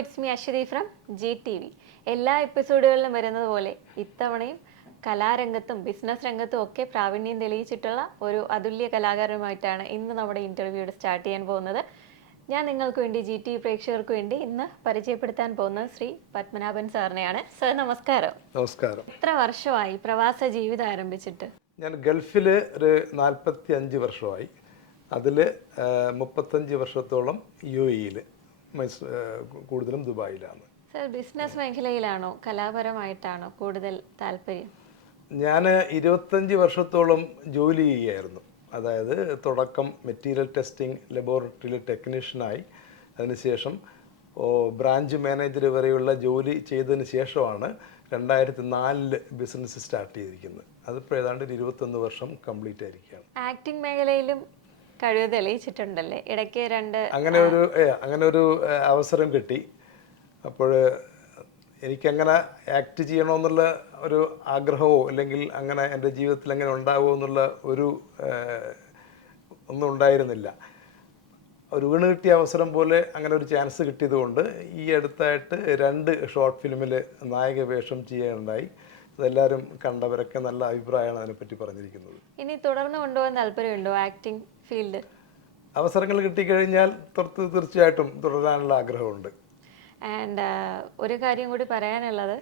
It's me Ashwathy from GTV. എല്ലാ എപ്പിസോഡുകളിലും വരുന്നത് പോലെ ഇത്തവണയും കലാരംഗത്തും ബിസിനസ് രംഗത്തും ഒക്കെ പ്രാവീണ്യം തെളിയിച്ചിട്ടുള്ള ഒരു അതുല്യ കലാകാരനുമായിട്ടാണ് ഇന്ന് നമ്മുടെ ഇന്റർവ്യൂ സ്റ്റാർട്ട് ചെയ്യാൻ പോകുന്നത്. ഞാൻ നിങ്ങൾക്ക് വേണ്ടി GTV പ്രേക്ഷകർക്ക് വേണ്ടി ഇന്ന് പരിചയപ്പെടുത്താൻ പോകുന്നത് ശ്രീ പത്മനാഭൻ സാറിനെയാണ്. സർ നമസ്കാരം. നമസ്കാരം. എത്ര വർഷമായി പ്രവാസ ജീവിതം ആരംഭിച്ചിട്ട്? ഞാൻ ഗൾഫിൽ ഒരു 45 വർഷമായി. അതിൽ 35 വർഷത്തോളം UAE, കൂടുതലും ദുബായിലാണ്. സർ ബിസിനസ് മേഖലയിലാണോ കലാപരമായിട്ടാണോ കൂടുതൽ താല്പര്യം? ഞാൻ 25 വർഷത്തോളം ജോലി ചെയ്യുകയായിരുന്നു. അതായത് തുടക്കം മെറ്റീരിയൽ ടെസ്റ്റിംഗ് ലബോറട്ടറിയിൽ ടെക്നീഷ്യനായി, അതിനുശേഷം ബ്രാഞ്ച് മാനേജർ വരെയുള്ള ജോലി ചെയ്തതിന് ശേഷമാണ് 2004 ബിസിനസ് സ്റ്റാർട്ട് ചെയ്തിരിക്കുന്നത്. അതിപ്പോൾ ഏതാണ്ട് 21 വർഷം കംപ്ലീറ്റ് ആയിരിക്കുകയാണ്. ആക്ടിംഗ് മേഖലയിലും കഴിവ് തെളിയിച്ചിട്ടുണ്ടല്ലേ? ഇടയ്ക്ക് അങ്ങനെ ഒരു അവസരം കിട്ടി. അപ്പോൾ എനിക്കങ്ങനെ ആക്ട് ചെയ്യണമെന്നുള്ള ഒരു ആഗ്രഹമോ അല്ലെങ്കിൽ അങ്ങനെ എൻ്റെ ജീവിതത്തിൽ അങ്ങനെ ഉണ്ടാവുമോ എന്നുള്ള ഒന്നും ഉണ്ടായിരുന്നില്ല. ഒരു വീണ് കിട്ടിയ അവസരം പോലെ അങ്ങനെ ഒരു ചാൻസ് കിട്ടിയതുകൊണ്ട് ഈ അടുത്തായിട്ട് 2 ഷോർട്ട് ഫിലിമിൽ നായക വേഷം ചെയ്യാനുണ്ടായി. അതെല്ലാവരും കണ്ടവരൊക്കെ നല്ല അഭിപ്രായമാണ് അതിനെപ്പറ്റി പറഞ്ഞിരിക്കുന്നത്. ഇനി തുടർന്ന് കൊണ്ടുപോകാൻ താല്പര്യമുണ്ടോ ആക്ടിംഗ് ഫീൽഡ്? അവസരങ്ങൾ കിട്ടിക്കഴിഞ്ഞാൽ തീർച്ചയായിട്ടും തുടരാനുള്ള ആഗ്രഹമുണ്ട്. ആൻഡ് ഒരു കാര്യം കൂടി പറയാനുള്ളത്,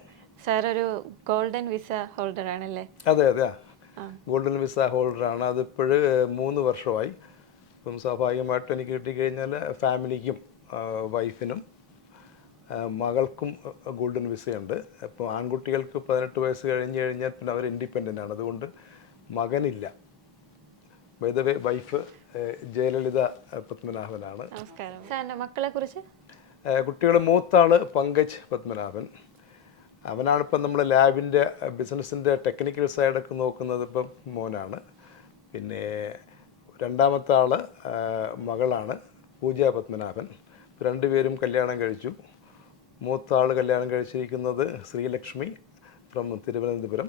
സാർ ഒരു ഗോൾഡൻ വിസ ഹോൾഡർ ആണല്ലേ? അതെ, ഗോൾഡൻ വിസ ഹോൾഡറാണ്. അതിപ്പോഴ് 3 വർഷമായി. ഇപ്പം സ്വാഭാവികമായിട്ടും എനിക്ക് കിട്ടിക്കഴിഞ്ഞാൽ ഫാമിലിക്കും വൈഫിനും മകൾക്കും ഗോൾഡൻ വിസയുണ്ട്. അപ്പോൾ ആൺകുട്ടികൾക്ക് 18 വയസ്സ് കഴിഞ്ഞ് കഴിഞ്ഞാൽ പിന്നെ അവർ ഇൻഡിപെൻഡൻ്റ് ആണ്. അതുകൊണ്ട് മകനില്ല. By the way wife Jayalalitha പത്മനാഭനാണ്. നമസ്കാരം. സാറിൻ്റെ മക്കളെ കുറിച്ച്? കുട്ടികൾ മൂത്താള് പങ്കജ് പത്മനാഭൻ. അവനാണിപ്പം നമ്മുടെ ലാബിൻ്റെ ബിസിനസ്സിൻ്റെ ടെക്നിക്കൽ സൈഡൊക്കെ നോക്കുന്നത്. ഇപ്പം മോനാണ്. പിന്നെ രണ്ടാമത്തെ ആള് മകളാണ് പൂജ പത്മനാഭൻ. 2 പേരും കല്യാണം കഴിച്ചു. മൂത്താൾ കല്യാണം കഴിച്ചിരിക്കുന്നത് ശ്രീലക്ഷ്മി ഫ്രം തിരുവനന്തപുരം.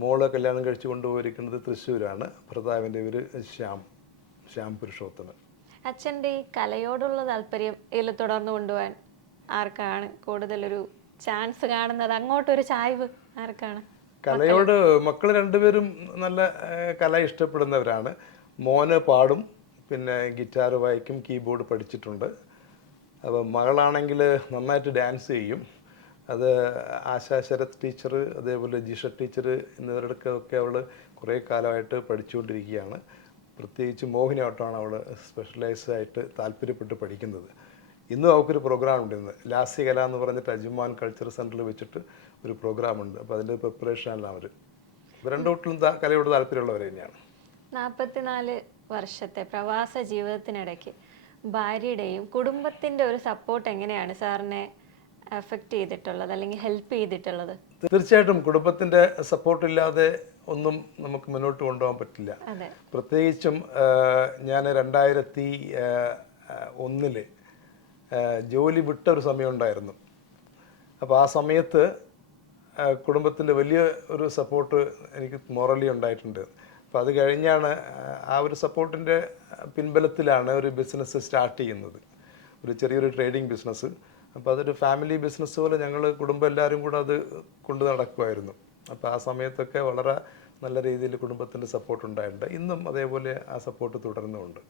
മോള് കല്യാണം കഴിച്ചു കൊണ്ടുപോയിരിക്കുന്നത് തൃശ്ശൂരാണ്. ഭർത്താവിൻ്റെ പേര് ശ്യാം പുരുഷോത്തമൻ. അച്ഛൻ്റെ ഈ കലയോടുള്ള താല്പര്യം ഇതിൽ തുടർന്ന് കൊണ്ടുപോകാൻ ആർക്കാണ് കൂടുതലൊരു ചാൻസ് കാണുന്നത്? അങ്ങോട്ടൊരു ചായ്വ് ആർക്കാണ്? കലയോട് മക്കൾ 2 പേരും നല്ല കല ഇഷ്ടപ്പെടുന്നവരാണ്. മോന് പാടും, പിന്നെ ഗിറ്റാർ വായിക്കും, കീബോർഡ് പഠിച്ചിട്ടുണ്ട്. അപ്പോൾ മകളാണെങ്കിൽ നന്നായിട്ട് ഡാൻസ് ചെയ്യും. അത് ആശാ ശരത് ടീച്ചർ, അതേപോലെ ജിഷ ടീച്ചർ എന്നിവരുടെയൊക്കെ അവൾ കുറേ കാലമായിട്ട് പഠിച്ചുകൊണ്ടിരിക്കുകയാണ്. പ്രത്യേകിച്ച് മോഹിനിയാട്ടമാണ് അവൾ സ്പെഷ്യലൈസ്ഡായിട്ട് താല്പര്യപ്പെട്ട് പഠിക്കുന്നത്. ഇന്നും അവൾക്കൊരു പ്രോഗ്രാം ഉണ്ട്. ഇന്ന് ലാസ്യകല എന്ന് പറഞ്ഞിട്ട് അജ്മാൻ കൾച്ചർ സെൻറ്ററിൽ വെച്ചിട്ട് ഒരു പ്രോഗ്രാമുണ്ട്. അപ്പോൾ അതിൻ്റെ പ്രിപ്പറേഷനെല്ലാം അവർ 2 കൂട്ടിലും കലയോട് താല്പര്യമുള്ളവർ തന്നെയാണ്. 44 വർഷത്തെ പ്രവാസ ജീവിതത്തിനിടയ്ക്ക് ഭാര്യയുടെയും കുടുംബത്തിൻ്റെ ഒരു സപ്പോർട്ട് എങ്ങനെയാണ് സാറിനെ എഫക്റ്റ് ചെയ്തിട്ടുള്ളത് അല്ലെങ്കിൽ ഹെൽപ്പ് ചെയ്തിട്ടുള്ളത്? തീർച്ചയായിട്ടും കുടുംബത്തിൻ്റെ സപ്പോർട്ടില്ലാതെ ഒന്നും നമുക്ക് മുന്നോട്ട് കൊണ്ടുപോകാൻ പറ്റില്ല. പ്രത്യേകിച്ചും ഞാൻ 2001 ജോലി വിട്ട ഒരു സമയമുണ്ടായിരുന്നു. അപ്പോൾ ആ സമയത്ത് കുടുംബത്തിൻ്റെ വലിയ ഒരു സപ്പോർട്ട് എനിക്ക് മോറലി ഉണ്ടായിട്ടുണ്ട്. അപ്പോൾ അത് കഴിഞ്ഞാണ് ആ ഒരു സപ്പോർട്ടിൻ്റെ പിൻബലത്തിലാണ് ഒരു ബിസിനസ് സ്റ്റാർട്ട് ചെയ്യുന്നത്, ഒരു ചെറിയൊരു ട്രേഡിംഗ് ബിസിനസ്. അപ്പോൾ അതൊരു ഫാമിലി ബിസിനസ് പോലെ ഞങ്ങൾ കുടുംബം എല്ലാവരും കൂടെ അത് കൊണ്ടു നടക്കുമായിരുന്നു. അപ്പോൾ ആ സമയത്തൊക്കെ വളരെ നല്ല രീതിയിൽ കുടുംബത്തിൻ്റെ സപ്പോർട്ട് ഉണ്ടായിട്ടുണ്ട്. ഇന്നും അതേപോലെ ആ സപ്പോർട്ട് തുടരുന്നുമുണ്ട്.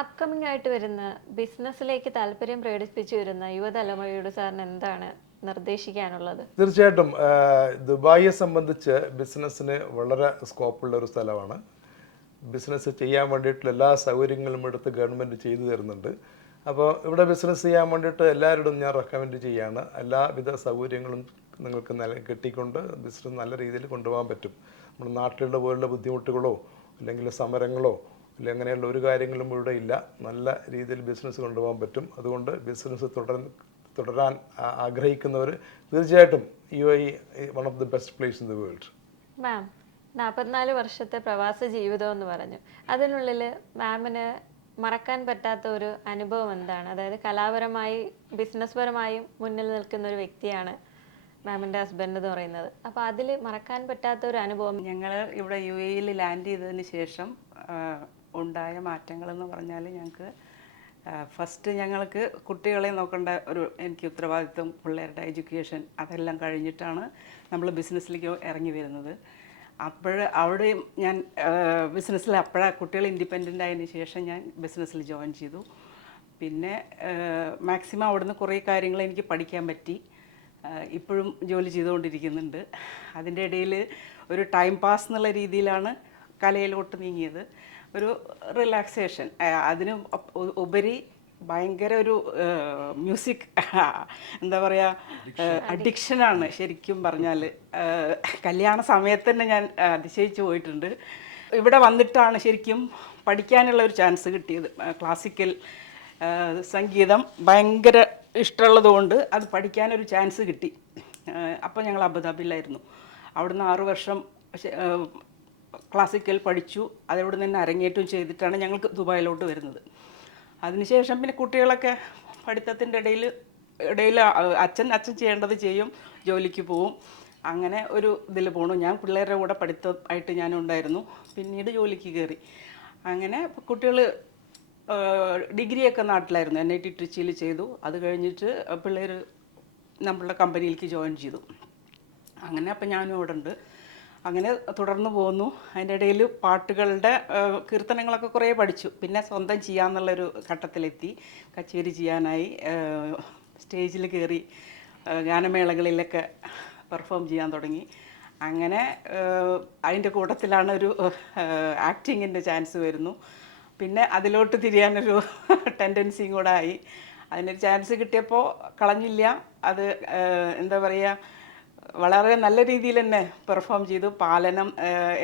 അപ്കമിംഗ് ആയിട്ട് വരുന്ന ബിസിനസ്സിലേക്ക് താല്പര്യം പ്രകടിപ്പിച്ചു വരുന്ന യുവതലമുറയോട് സാറിന് എന്താണ് നിർദ്ദേശിക്കാനുള്ളത്? തീർച്ചയായിട്ടും ദുബായിയെ സംബന്ധിച്ച് ബിസിനസ്സിന് വളരെ സ്കോപ്പുള്ള ഒരു സ്ഥലമാണ്. ബിസിനസ് ചെയ്യാൻ വേണ്ടിയിട്ടുള്ള എല്ലാ സൗകര്യങ്ങളും എടുത്ത് ഗവൺമെൻറ് ചെയ്തു തരുന്നുണ്ട്. അപ്പോൾ ഇവിടെ ബിസിനസ് ചെയ്യാൻ വേണ്ടിയിട്ട് എല്ലാവരോടും ഞാൻ റെക്കമെൻഡ് ചെയ്യുകയാണ്. എല്ലാവിധ സൗകര്യങ്ങളും നിങ്ങൾക്ക് കിട്ടിക്കൊണ്ട് ബിസിനസ് നല്ല രീതിയിൽ കൊണ്ടുപോകാൻ പറ്റും. നമ്മുടെ നാട്ടിലുള്ള പോലുള്ള ബുദ്ധിമുട്ടുകളോ അല്ലെങ്കിൽ സമരങ്ങളോ അല്ലെങ്കിൽ അങ്ങനെയുള്ള ഒരു കാര്യങ്ങളും ഇവിടെ ഇല്ല. നല്ല രീതിയിൽ ബിസിനസ് കൊണ്ടുപോകാൻ പറ്റും. അതുകൊണ്ട് ബിസിനസ് തുടരാൻ ആഗ്രഹിക്കുന്നവർ തീർച്ചയായിട്ടും UAE one of the best place in the world. Ma'am, 44 വർഷത്തെ പ്രവാസ ജീവിതം എന്ന് പറഞ്ഞു. അതിനുള്ളിൽ മാമിന് മറക്കാൻ പറ്റാത്ത ഒരു അനുഭവം എന്താണ്? അതായത് കലാപരമായി ബിസിനസ് പരമായും മുന്നിൽ നിൽക്കുന്ന ഒരു വ്യക്തിയാണ് മാമിൻ്റെ ഹസ്ബൻഡ് എന്ന് പറയുന്നത്. അപ്പോൾ അതിൽ മറക്കാൻ പറ്റാത്ത ഒരു അനുഭവം? ഞങ്ങൾ ഇവിടെ UAE ലാൻഡ് ചെയ്തതിന് ശേഷം ഉണ്ടായ മാറ്റങ്ങളെന്ന് പറഞ്ഞാൽ ഞങ്ങൾക്ക് ഫസ്റ്റ് ഞങ്ങൾക്ക് കുട്ടികളെ നോക്കേണ്ട എനിക്ക് ഉത്തരവാദിത്വം, പിള്ളേരുടെ എഡ്യൂക്കേഷൻ അതെല്ലാം കഴിഞ്ഞിട്ടാണ് നമ്മൾ ബിസിനസ്സിലേക്ക് ഇറങ്ങി വരുന്നത്. അവിടെയും ഞാൻ ബിസിനസ്സിൽ കുട്ടികൾ ഇൻഡിപെൻഡൻ്റ് ആയതിനു ശേഷം ഞാൻ ബിസിനസ്സിൽ ജോയിൻ ചെയ്തു. പിന്നെ മാക്സിമം അവിടുന്ന് കുറേ കാര്യങ്ങൾ എനിക്ക് പഠിക്കാൻ പറ്റി. ഇപ്പോഴും ജോലി ചെയ്തുകൊണ്ടിരിക്കുന്നുണ്ട്. അതിൻ്റെ ഇടയിൽ ഒരു ടൈം പാസ് എന്നുള്ള രീതിയിലാണ് കലയിലോട്ട് നീങ്ങിയത്. ഒരു റിലാക്സേഷൻ, അതിന് ഉപരി ഭയങ്കര ഒരു മ്യൂസിക് എന്താ പറയുക അഡിക്ഷനാണ് ശരിക്കും പറഞ്ഞാൽ. കല്യാണ സമയത്ത് തന്നെ ഞാൻ അതിശയിച്ചു പോയിട്ടുണ്ട്. ഇവിടെ വന്നിട്ടാണ് ശരിക്കും പഠിക്കാനുള്ള ഒരു ചാൻസ് കിട്ടിയത്. ക്ലാസിക്കൽ സംഗീതം ഭയങ്കര ഇഷ്ടമുള്ളതുകൊണ്ട് അത് പഠിക്കാനൊരു ചാൻസ് കിട്ടി. അപ്പോൾ ഞങ്ങൾ അബുദാബിയിലായിരുന്നു. അവിടുന്ന് 6 വർഷം ക്ലാസിക്കൽ പഠിച്ചു. അതവിടെ നിന്ന് അരങ്ങേറ്റവും ചെയ്തിട്ടാണ് ഞങ്ങൾക്ക് ദുബായിലോട്ട് വരുന്നത്. അതിനുശേഷം പിന്നെ കുട്ടികളൊക്കെ പഠിത്തത്തിൻ്റെ ഇടയിൽ അച്ഛൻ ചെയ്യേണ്ടത് ചെയ്യും, ജോലിക്ക് പോവും. അങ്ങനെ ഒരു ഇതിൽ പോകണം. ഞാൻ പിള്ളേരുടെ കൂടെ പഠിത്തമായിട്ട് ഞാനുണ്ടായിരുന്നു. പിന്നീട് ജോലിക്ക് കയറി. അങ്ങനെ കുട്ടികൾ ഡിഗ്രിയൊക്കെ നാട്ടിലായിരുന്നു. NIT ട്രിച്ചിയിൽ ചെയ്തു. അത് കഴിഞ്ഞിട്ട് പിള്ളേർ നമ്മളുടെ കമ്പനിയിലേക്ക് ജോയിൻ ചെയ്തു. അങ്ങനെ അപ്പം ഞാനും അവിടെ ഉണ്ട്. അങ്ങനെ തുടർന്ന് പോന്നു. അതിൻ്റെ ഇടയിൽ പാട്ടുകളുടെ കീർത്തനങ്ങളൊക്കെ കുറേ പഠിച്ചു. പിന്നെ സ്വന്തം ചെയ്യാമെന്നുള്ളൊരു ഘട്ടത്തിലെത്തി. കച്ചേരി ചെയ്യാനായി സ്റ്റേജിൽ കയറി ഗാനമേളകളിലൊക്കെ പെർഫോം ചെയ്യാൻ തുടങ്ങി. അങ്ങനെ അതിൻ്റെ കൂട്ടത്തിലാണ് ഒരു ആക്ടിങ്ങിൻ്റെ ചാൻസ് വരുന്നു. പിന്നെ അതിലോട്ട് തിരിയാനൊരു ടെൻഡൻസിയും കൂടെ ആയി. അതിനൊരു ചാൻസ് കിട്ടിയപ്പോൾ കളഞ്ഞില്ല. അത് എന്താ പറയുക, വളരെ നല്ല രീതിയിൽ തന്നെ പെർഫോം ചെയ്തു. പാലനം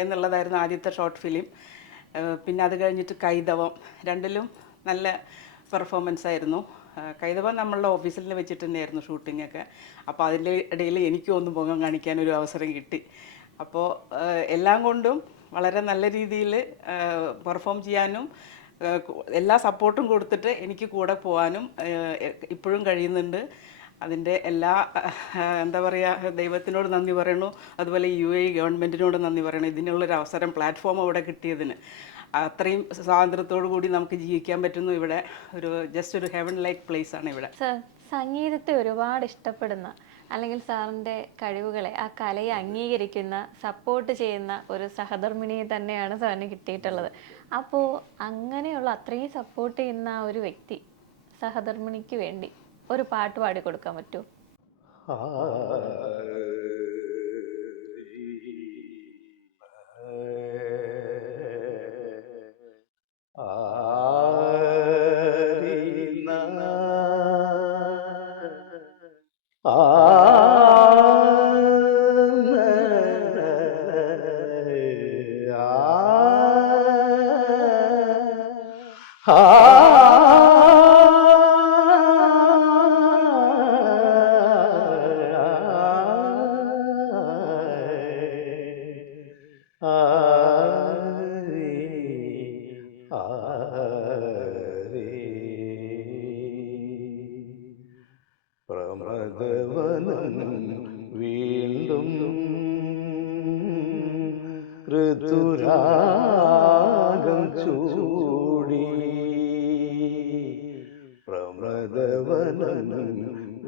എന്നുള്ളതായിരുന്നു ആദ്യത്തെ ഷോർട്ട് ഫിലിം. പിന്നെ അത് കഴിഞ്ഞിട്ട് കൈതവം, രണ്ടിലും നല്ല പെർഫോമൻസ് ആയിരുന്നു. കൈതവം നമ്മളുടെ ഓഫീസിൽ വെച്ചിട്ട് തന്നെയായിരുന്നു ഷൂട്ടിങ്ങൊക്കെ. അപ്പോൾ അതിൻ്റെ ഇടയിൽ എനിക്കും ഒന്ന് മുഖം കാണിക്കാനൊരു അവസരം കിട്ടി. അപ്പോൾ എല്ലാം കൊണ്ടും വളരെ നല്ല രീതിയിൽ പെർഫോം ചെയ്യാനും എല്ലാ സപ്പോർട്ടും കൊടുത്തിട്ട് എനിക്ക് കൂടെ പോകാനും ഇപ്പോഴും കഴിയുന്നുണ്ട്. അതിൻ്റെ എല്ലാ എന്താ പറയുക, ദൈവത്തിനോട് നന്ദി പറയണു. അതുപോലെ UAE ഗവൺമെൻറ്റിനോട് നന്ദി പറയണം, ഇതിനുള്ളൊരു അവസരം, പ്ലാറ്റ്ഫോം അവിടെ കിട്ടിയതിന്. അത്രയും സ്വാതന്ത്ര്യത്തോടു കൂടി നമുക്ക് ജീവിക്കാൻ പറ്റുന്നു ഇവിടെ. ജസ്റ്റ് ഒരു ഹെവൻ ലൈക്ക് പ്ലേസ് ആണ് ഇവിടെ. സർ, സംഗീതത്തെ ഒരുപാട് ഇഷ്ടപ്പെടുന്ന, അല്ലെങ്കിൽ സാറിൻ്റെ കഴിവുകളെ, ആ കലയെ അംഗീകരിക്കുന്ന, സപ്പോർട്ട് ചെയ്യുന്ന ഒരു സഹധർമ്മിണിയെ തന്നെയാണ് സാറിന് കിട്ടിയിട്ടുള്ളത്. അപ്പോൾ അങ്ങനെയുള്ള അത്രയും സപ്പോർട്ട് ചെയ്യുന്ന ആ ഒരു വ്യക്തി സഹധർമ്മിണിക്ക് വേണ്ടി ഒരു പാട്ട് പാടി കൊടുക്കാൻ പറ്റുമോ? പ്രമദവനം വീണ്ടും ഋതുരാഗം ചൂടി. പ്രമദവനം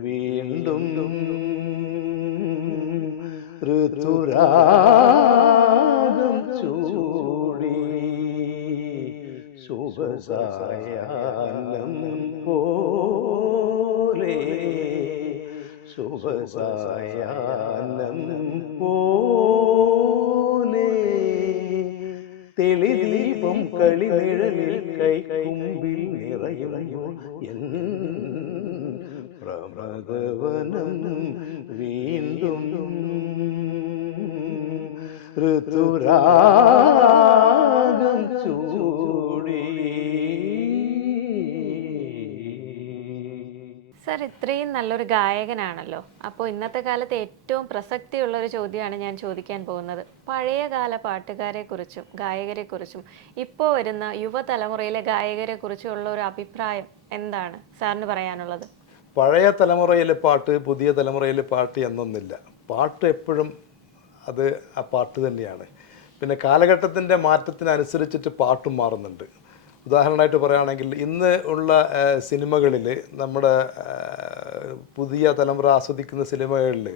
വീണ്ടും ഋതുരാഗം ചൂടി. ശുഭസായാഹ്നം പോലെ, ശുഭസായാഹ്നം പോലെ, തെളിദീപം കളിനിഴലിൽ കൈക്കുമ്പിൽ നിറയുമ്പോൾ എൻ പ്രമദവനം വീണ്ടും ഋതുരാഗം ചൂടി. സർ, ഇത്രയും നല്ലൊരു ഗായകനാണല്ലോ. അപ്പോൾ ഇന്നത്തെ കാലത്ത് ഏറ്റവും പ്രസക്തിയുള്ള ഒരു ചോദ്യമാണ് ഞാൻ ചോദിക്കാൻ പോകുന്നത്. പഴയകാല പാട്ടുകാരെക്കുറിച്ചും ഗായകരെക്കുറിച്ചും ഇപ്പോൾ വരുന്ന യുവതലമുറയിലെ ഗായകരെക്കുറിച്ചും ഉള്ള ഒരു അഭിപ്രായം എന്താണ് സാറിന് പറയാനുള്ളത്? പഴയ തലമുറയിലെ പാട്ട്, പുതിയ തലമുറയിലെ പാട്ട് എന്നൊന്നില്ല. പാട്ട് എപ്പോഴും അത് ആ പാട്ട് തന്നെയാണ്. പിന്നെ കാലഘട്ടത്തിൻ്റെ മാറ്റത്തിനനുസരിച്ചിട്ട് പാട്ടും മാറുന്നുണ്ട്. ഉദാഹരണമായിട്ട് പറയുകയാണെങ്കിൽ ഇന്ന് ഉള്ള സിനിമകളിൽ നമ്മുടെ പുതിയ തലമുറ ആസ്വദിക്കുന്ന സിനിമകളിൽ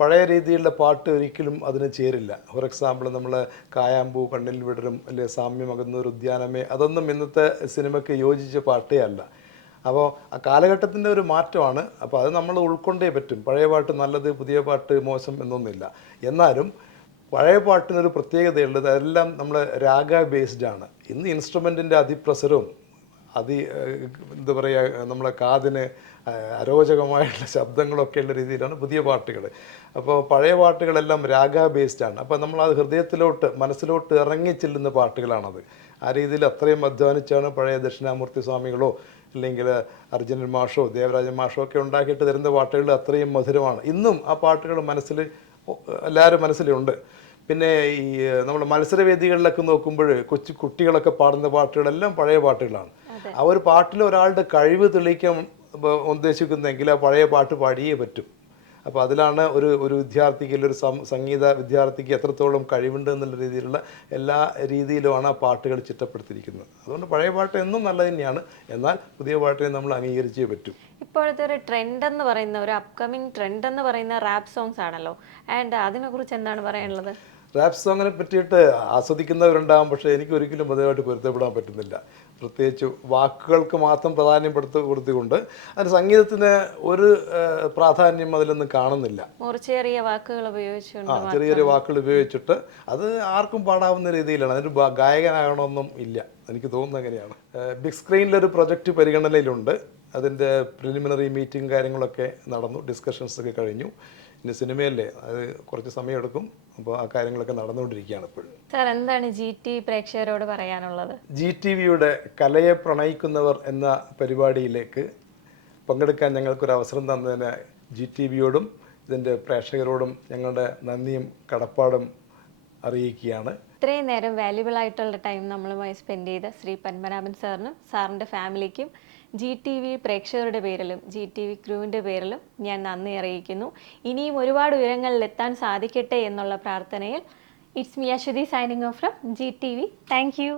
പഴയ രീതിയിലുള്ള പാട്ട് ഒരിക്കലും അതിന് ചേരില്ല. ഫോർ എക്സാമ്പിൾ നമ്മൾ കായാമ്പൂ കണ്ണിൽ വിടരും അല്ലെ സാമ്യമകുന്നൊരു ഉദ്യാനമേ, അതൊന്നും ഇന്നത്തെ സിനിമയ്ക്ക് യോജിച്ച പാട്ടേ അല്ല. അപ്പോൾ ആ കാലഘട്ടത്തിൻ്റെ ഒരു മാറ്റമാണ്. അപ്പോൾ അത് നമ്മൾ ഉൾക്കൊണ്ടേ പറ്റും. പഴയ പാട്ട് നല്ലത്, പുതിയ പാട്ട് മോശം എന്നൊന്നുമില്ല. എന്നാലും പഴയ പാട്ടിനൊരു പ്രത്യേകതയുള്ളത് അതെല്ലാം നമ്മൾ രാഗ ബേസ്ഡ് ആണ്. ഇന്ന് ഇൻസ്ട്രുമെൻറ്റിൻ്റെ അതിപ്രസരവും എന്താ പറയുക, നമ്മളെ കാതിന് അരോചകമായിട്ടുള്ള ശബ്ദങ്ങളൊക്കെ ഉള്ള രീതിയിലാണ് പുതിയ പാട്ടുകൾ. അപ്പോൾ പഴയ പാട്ടുകളെല്ലാം രാഗ ബേസ്ഡ് ആണ്. അപ്പോൾ നമ്മളത് ഹൃദയത്തിലോട്ട് മനസ്സിലോട്ട് ഇറങ്ങിച്ചെല്ലുന്ന പാട്ടുകളാണത്. ആ രീതിയിൽ അത്രയും അധ്വാനിച്ചാണ് പഴയ ദക്ഷിണാമൂർത്തി സ്വാമികളോ അല്ലെങ്കിൽ അർജുനൻ മാഷോ ദേവരാജൻ മാഷോ ഒക്കെ ഉണ്ടാക്കിയിട്ട് തരുന്ന പാട്ടുകൾ അത്രയും മധുരമാണ്. ഇന്നും ആ പാട്ടുകൾ എല്ലാവരും മനസ്സിലുണ്ട്. പിന്നെ ഈ നമ്മൾ മത്സരവേദികളിലൊക്കെ നോക്കുമ്പോൾ കുട്ടികളൊക്കെ പാടുന്ന പാട്ടുകളെല്ലാം പഴയ പാട്ടുകളാണ്. ആ ഒരു പാട്ടിൽ ഒരാളുടെ കഴിവ് തെളിയിക്കാൻ ഉദ്ദേശിക്കുന്നെങ്കിൽ ആ പഴയ പാട്ട് പാടിയേ പറ്റും. അപ്പോൾ അതിലാണ് ഒരു വിദ്യാർത്ഥിക്ക് ഒരു സംഗീത വിദ്യാർത്ഥിക്ക് എത്രത്തോളം കഴിവുണ്ട് എന്നുള്ള രീതിയിലുള്ള എല്ലാ രീതിയിലുമാണ് ആ പാട്ടുകൾ ചിട്ടപ്പെടുത്തിയിരിക്കുന്നത്. അതുകൊണ്ട് പഴയ പാട്ട് എന്നും നല്ലത് തന്നെയാണ്. എന്നാൽ പുതിയ പാട്ടിനെ നമ്മൾ അംഗീകരിച്ചേ പറ്റും. ഇപ്പോഴത്തെ ഒരു ട്രെൻഡ് എന്ന് പറയുന്ന ഒരു അപ്കമിങ് ട്രെൻഡ് എന്ന് പറയുന്ന റാപ്പ് സോങ്സ് ആണല്ലോ. ആൻഡ് അതിനെക്കുറിച്ച് എന്താണ് പറയാനുള്ളത്? റാപ്പ് സോങ്ങിനെ പറ്റിയിട്ട് ആസ്വദിക്കുന്നവരുണ്ടാകും, പക്ഷേ എനിക്ക് ഒരിക്കലും അതുമായിട്ട് പൊരുത്തപ്പെടാൻ പറ്റുന്നില്ല. പ്രത്യേകിച്ച് വാക്കുകൾക്ക് മാത്രം പ്രാധാന്യം കൊടുത്തുകൊണ്ട് അതിന് സംഗീതത്തിന് ഒരു പ്രാധാന്യം അതിലൊന്നും കാണുന്നില്ല. ചെറിയ വാക്കുകൾ ഉപയോഗിച്ചുകൊണ്ട് ചെറിയ ചെറിയ വാക്കുകൾ ഉപയോഗിച്ചിട്ട് അത് ആർക്കും പാടാവുന്ന രീതിയിലാണ്. അതിന് ഗായകനാകണമെന്നും ഇല്ല, എനിക്ക് തോന്നുന്നത് അങ്ങനെയാണ്. ബിഗ് സ്ക്രീനിലൊരു പ്രൊജക്റ്റ് പരിഗണനയിലുണ്ട്. അതിൻ്റെ പ്രിലിമിനറി മീറ്റിംഗ് കാര്യങ്ങളൊക്കെ നടന്നു, ഡിസ്കഷൻസ് ഒക്കെ കഴിഞ്ഞു. ഇനി സിനിമയല്ലേ, അത് കുറച്ച് സമയമെടുക്കും. അപ്പോൾ ആ കാര്യങ്ങളൊക്കെ നടന്നുകൊണ്ടിരിക്കുകയാണ് ഇപ്പോൾ. സാർ, എന്താണ് GTV പ്രേക്ഷകരോട് പറയാനുള്ളത്? GTVയുടെ കലയെ പ്രണയിക്കുന്നവർ എന്ന പരിപാടിയിലേക്ക് പങ്കെടുക്കാൻ ഞങ്ങൾക്കൊരു അവസരം തന്നതിന് GTVയോടും ഇതിൻ്റെ പ്രേക്ഷകരോടും ഞങ്ങളുടെ നന്ദിയും കടപ്പാടും അറിയിക്കുകയാണ്. ഇത്രയും നേരം വാല്യുബിൾ ആയിട്ടുള്ള ടൈം നമ്മളുമായി സ്പെൻഡ് ചെയ്ത ശ്രീ പത്മനാഭൻ സാറിനും സാറിൻ്റെ ഫാമിലിക്കും GTV പ്രേക്ഷകരുടെ പേരിലും GTV ക്രൂവിൻ്റെ പേരിലും ഞാൻ നന്ദി അറിയിക്കുന്നു. ഇനിയും ഒരുപാട് ഉയരങ്ങളിൽ എത്താൻ സാധിക്കട്ടെ എന്നുള്ള പ്രാർത്ഥനയിൽ it's me Ashwathy signing off from GTV. Thank U.